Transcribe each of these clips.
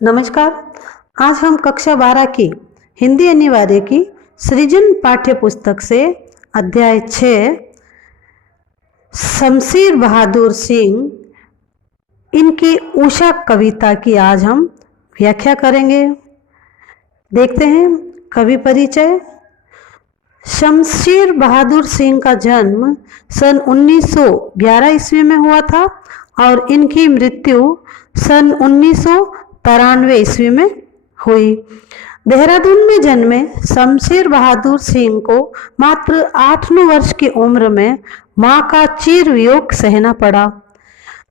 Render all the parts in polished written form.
नमस्कार। आज हम कक्षा 12 की हिंदी अनिवार्य की सृजन पाठ्य पुस्तक से अध्याय 6 शमशेर बहादुर सिंह इनकी उषा कविता की आज हम व्याख्या करेंगे। देखते हैं कवि परिचय। शमशेर बहादुर सिंह का जन्म सन 1911 ईस्वी में हुआ था और इनकी मृत्यु सन 1993 ईस्वी में हुई। देहरादून में जन्मे शमशेर बहादुर सिंह को मात्र 8-9 वर्ष की उम्र में मां का चिर वियोग सहना पड़ा।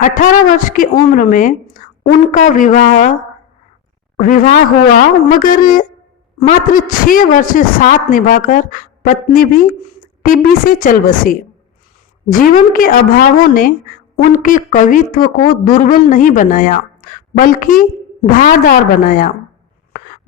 18 वर्ष की उम्र में उनका विवाह हुआ, मगर मात्र 6 वर्ष साथ निभाकर पत्नी भी टीबी से चल बसी। जीवन के अभावों ने उनके कवित्व को दुर्बल नहीं बनाया, बल्कि धारदार बनाया।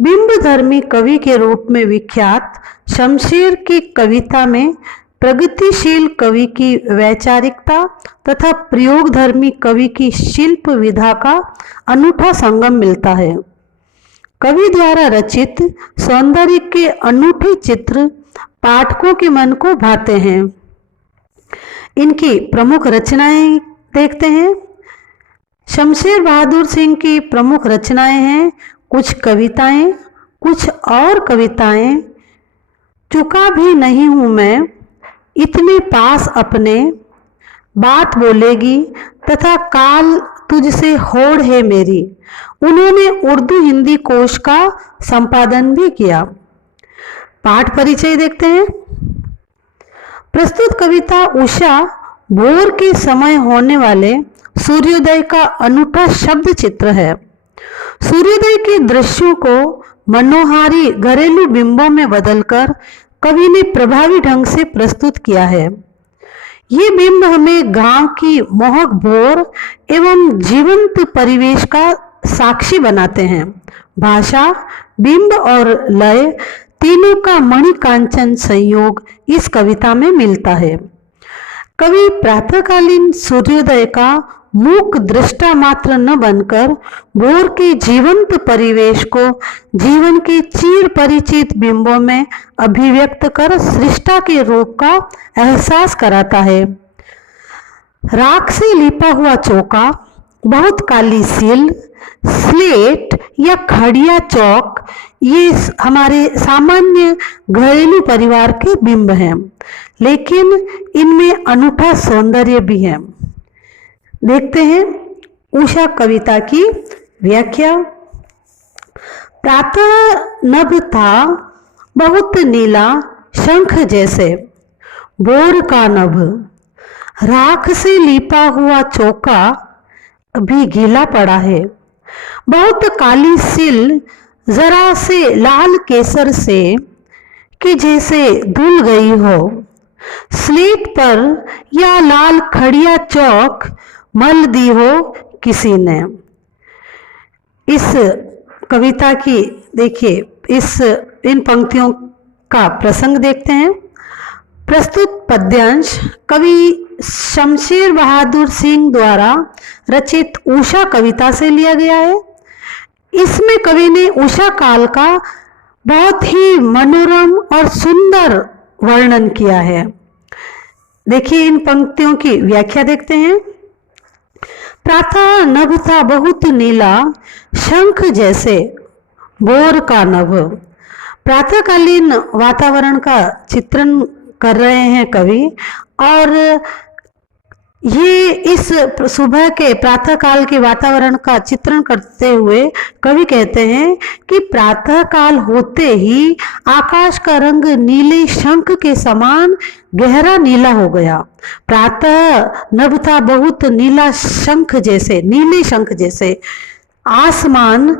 बिंबधर्मी कवि के रूप में विख्यात शमशेर की कविता में प्रगतिशील कवि की वैचारिकता तथा प्रयोगधर्मी कवि की शिल्प विधा का अनूठा संगम मिलता है। कवि द्वारा रचित सौंदर्य के अनूठे चित्र पाठकों के मन को भाते हैं। इनकी प्रमुख रचनाएं देखते हैं। शमशेर बहादुर सिंह की प्रमुख रचनाएं हैं कुछ कविताएं, कुछ और कविताएं। चुका भी नहीं हूं मैं, इतने पास अपने, बात बोलेगी तथा काल तुझसे होड़ है मेरी। उन्होंने उर्दू हिंदी कोश का संपादन भी किया। पाठ परिचय देखते हैं। प्रस्तुत कविता उषा भोर के समय होने वाले सूर्योदय का अनूठा शब्द चित्र है। सूर्योदय के दृश्यों को मनोहारी घरेलू बिंबों में बदलकर कवि ने प्रभावी ढंग से प्रस्तुत किया है। ये बिंब हमें गांव की मोहक भोर एवं जीवंत परिवेश का साक्षी बनाते हैं। भाषा, बिंब और लय तीनों का मणिकांचन संयोग इस कविता में मिलता है। कवि प्रातःकालीन सूर्योदय का मूक दृष्टा मात्र न बनकर भोर के जीवंत परिवेश को जीवन के चिर परिचित बिंबों में अभिव्यक्त कर सृष्टा के रूप का एहसास कराता है। राख से लिपा हुआ चौका, बहुत काली सिल, स्लेट या खड़िया चौक, ये हमारे सामान्य घरेलू परिवार के बिंब हैं, लेकिन इनमें अनूठा सौंदर्य भी है। देखते हैं उषा कविता की व्याख्या। प्रातः नभ था बहुत नीला शंख जैसे, भोर का नभ, राख से लिपा हुआ चौका अभी गीला पड़ा है। बहुत काली सिल जरा से लाल केसर से कि जैसे धुल गई हो। स्लेट पर या लाल खड़िया चौक मल दी हो किसी ने। इस कविता की देखिए इन पंक्तियों का प्रसंग देखते हैं। प्रस्तुत पद्यांश कवि शमशेर बहादुर सिंह द्वारा रचित उषा कविता से लिया गया है। इसमें कवि ने उषा काल का बहुत ही मनोरम और सुंदर वर्णन किया है। देखिए इन पंक्तियों की व्याख्या देखते हैं। प्रातः नभ था बहुत नीला शंख जैसे, भोर का नभ। प्रातःकालीन वातावरण का चित्रण कर रहे हैं कवि, और ये इस सुबह के प्रातःकाल के वातावरण का चित्रण करते हुए कवि कहते हैं कि प्रातःकाल होते ही आकाश का रंग नीले शंख के समान गहरा नीला हो गया। प्रातः नभ था बहुत नीला शंख जैसे, नीले शंख जैसे। आसमान,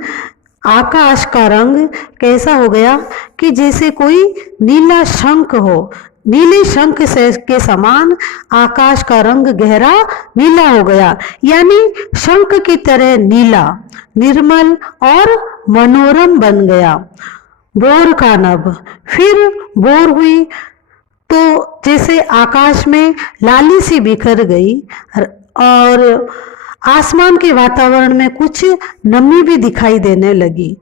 आकाश का रंग कैसा हो गया कि जैसे कोई नीला शंख हो। नीले शंख से के समान आकाश का रंग गहरा नीला हो गया, यानी शंख की तरह नीला, निर्मल और मनोरम बन गया। भोर का नभ, फिर भोर हुई तो जैसे आकाश में लाली सी बिखर गई और आसमान के वातावरण में कुछ नमी भी दिखाई देने लगी।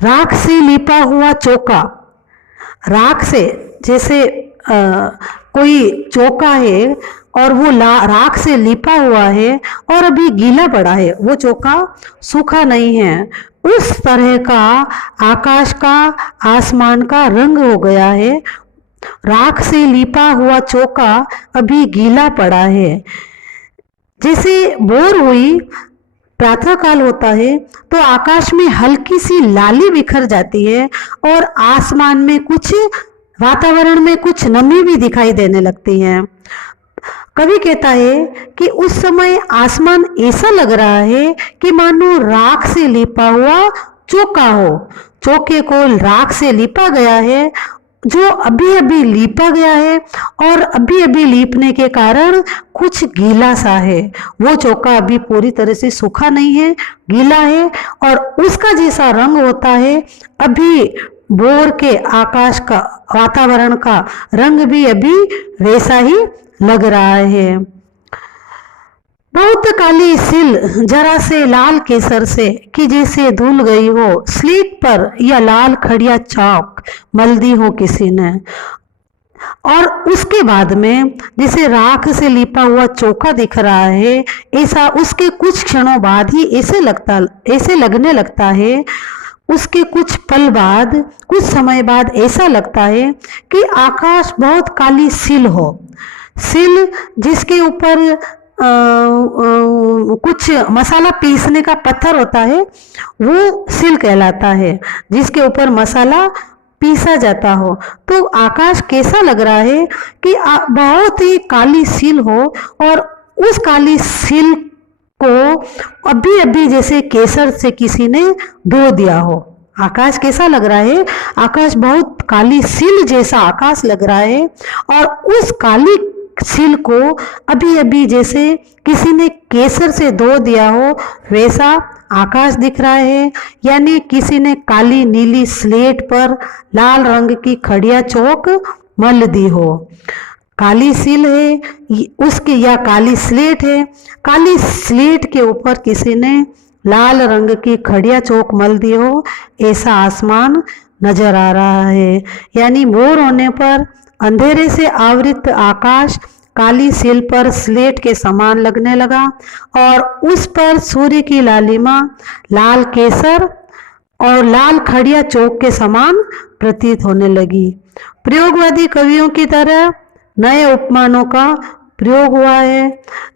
राख से लिपा हुआ चौका, राख से जैसे कोई चौका है और वो राख से लिपा हुआ है और अभी गीला पड़ा है, वो चौका सूखा नहीं है, उस तरह का आकाश का, आसमान का रंग हो गया है। राख से लिपा हुआ चौका अभी गीला पड़ा है। जैसे भोर हुई, प्रातः काल होता है तो आकाश में हल्की सी लाली बिखर जाती है और आसमान में कुछ, वातावरण में कुछ नमी भी दिखाई देने लगती है। कवि कहता है कि उस समय आसमान ऐसा लग रहा है कि मानो राख से लिपा हुआ चौका हो। चौके को राख से लिपा गया है, जो अभी अभी लिपा गया है और अभी अभी लिपने के कारण कुछ गीला सा है। वो चौका अभी पूरी तरह से सूखा नहीं है, गीला है और उसका जैसा रंग होता है, अभी भोर के आकाश का, वातावरण का रंग भी अभी वैसा ही लग रहा है। बहुत काली सिल जरा से लाल केसर से कि जैसे धुल गई हो, स्लेट पर या लाल खड़िया चौक मल दी हो किसी ने। और उसके बाद में जैसे राख से लिपा हुआ चौका दिख रहा है, ऐसा उसके कुछ क्षणों बाद ही ऐसे लगने लगता है, उसके कुछ पल बाद, कुछ समय बाद ऐसा लगता है कि आकाश बहुत काली सिल हो। सिल जिसके ऊपर कुछ मसाला पीसने का पत्थर होता है, वो सिल कहलाता है, जिसके ऊपर मसाला पीसा जाता हो। तो आकाश कैसा लग रहा है कि बहुत ही काली सिल हो और उस काली सिल को अभी अभी जैसे केसर से किसी ने धो दिया हो। आकाश कैसा लग रहा है? आकाश बहुत काली सिल जैसा आकाश लग रहा है और उस काली सिल को अभी अभी जैसे किसी ने केसर से धो दिया हो वैसा आकाश दिख रहा है। यानी किसी ने काली नीली स्लेट पर लाल रंग की खड़िया चौक मल दी हो। काली सिल है उसकी या काली स्लेट है, काली स्लेट के ऊपर किसी ने लाल रंग की खड़िया चौक मल दी हो, ऐसा आसमान नजर आ रहा है। यानी भोर होने पर अंधेरे से आवृत आकाश काली सिल पर स्लेट के समान लगने लगा और उस पर सूर्य की लालिमा लाल केसर और लाल खड़िया चौक के समान प्रतीत होने लगी। प्रयोगवादी कवियों की तरह नए उपमानों का प्रयोग हुआ है।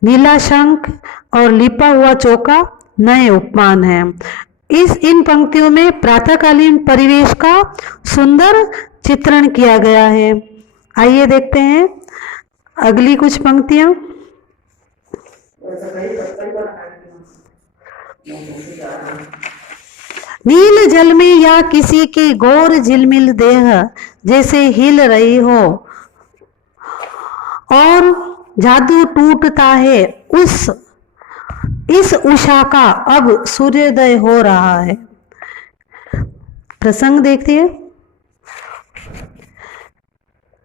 नीला शंख और लिपा हुआ चौका नए उपमान है। इन पंक्तियों में प्रातःकालीन परिवेश का सुंदर चित्रण किया गया है। आइए देखते हैं अगली कुछ पंक्तियां। नील जल में या किसी की गौर झिलमिल देह जैसे हिल रही हो और जादू टूटता है, इस उषा का अब सूर्योदय हो रहा है। प्रसंग देखिए।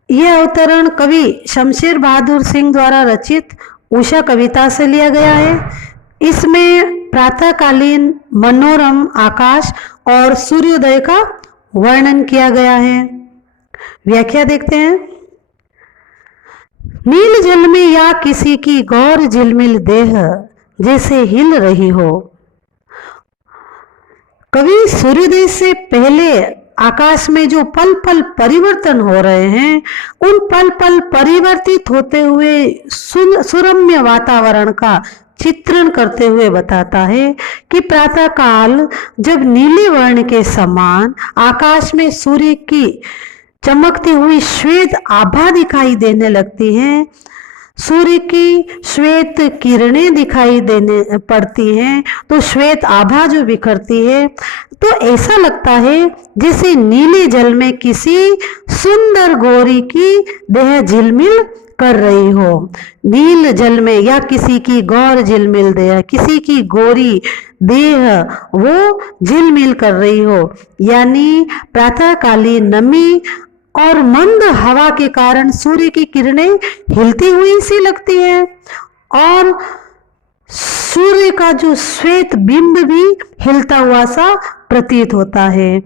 यह अवतरण कवि शमशेर बहादुर सिंह द्वारा रचित उषा कविता से लिया गया है। इसमें प्रातःकालीन मनोरम आकाश और सूर्योदय का वर्णन किया गया है। व्याख्या देखते हैं। नील जल में या किसी की गौर झिलमिल देह जैसे हिल रही हो। कवि सूर्योदय से पहले आकाश में जो पल पल परिवर्तन हो रहे हैं, उन पल पल परिवर्तित होते हुए सुरम्य वातावरण का चित्रण करते हुए बताता है कि प्रातःकाल जब नीले वर्ण के समान आकाश में सूर्य की चमकती हुई श्वेत आभा दिखाई देने लगती है, सूर्य की श्वेत किरणें दिखाई देने पड़ती हैं, तो श्वेत आभा जो बिखरती है, तो ऐसा लगता है जैसे नीले जल में किसी सुंदर गोरी की देह झिलमिल कर रही हो। नील जल में या किसी की गौर झिलमिल देह, किसी की गोरी देह वो झिलमिल कर रही हो। यानी प्रातःकालीन नमी और मंद हवा के कारण सूर्य की किरणें हिलती हुई सी लगती हैं और सूर्य का जो श्वेत बिंब भी हिलता हुआ सा प्रतीत होता है।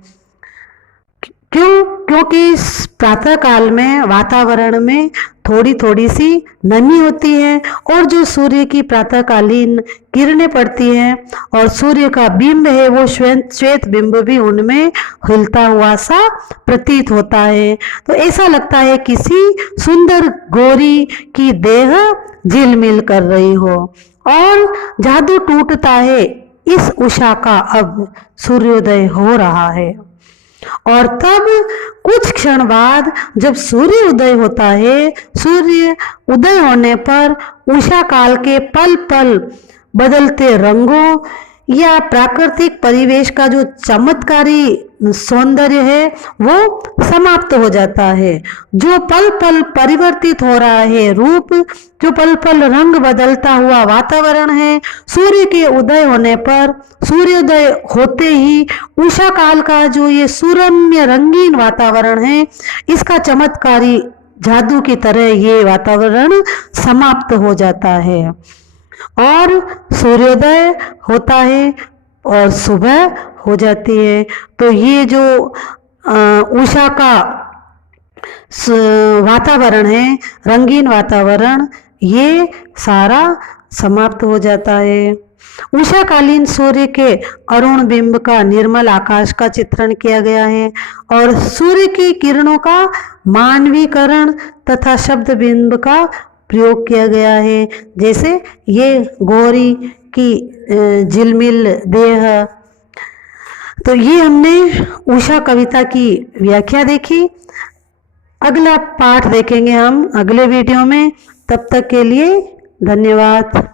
क्योंकि प्रातः काल में वातावरण में थोड़ी थोड़ी सी नमी होती है और जो सूर्य की प्रातःकालीन किरणें पड़ती हैं और सूर्य का बिंब है वो श्वेत बिंब भी उनमें हिलता हुआ सा प्रतीत होता है। तो ऐसा लगता है किसी सुंदर गोरी की देह झिलमिल कर रही हो और जादू टूटता है। इस उषा का अब सूर्योदय हो रहा है और तब कुछ क्षण बाद जब सूर्य उदय होता है, सूर्य उदय होने पर उषा काल के पल पल बदलते रंगों या प्राकृतिक परिवेश का जो चमत्कारी सौंदर्य है वो समाप्त हो जाता है। जो पल पल परिवर्तित हो रहा है रूप, जो पल पल रंग बदलता हुआ वातावरण है, सूर्य के उदय होने पर, सूर्योदय होते ही उषा काल का जो ये सुरम्य रंगीन वातावरण है, इसका चमत्कारी जादू की तरह ये वातावरण समाप्त हो जाता है और सूर्योदय होता है और सुबह हो जाती है। तो ये जो उषा का वातावरण है, रंगीन वातावरण, ये सारा समाप्त हो जाता है। उषाकालीन सूर्य के अरुण बिंब का निर्मल आकाश का चित्रण किया गया है और सूर्य की किरणों का मानवीकरण तथा शब्द बिंब का प्रयोग किया गया है। जैसे ये गोरी की झिलमिल देह। तो ये हमने उषा कविता की व्याख्या देखी। अगला पाठ देखेंगे हम अगले वीडियो में। तब तक के लिए धन्यवाद।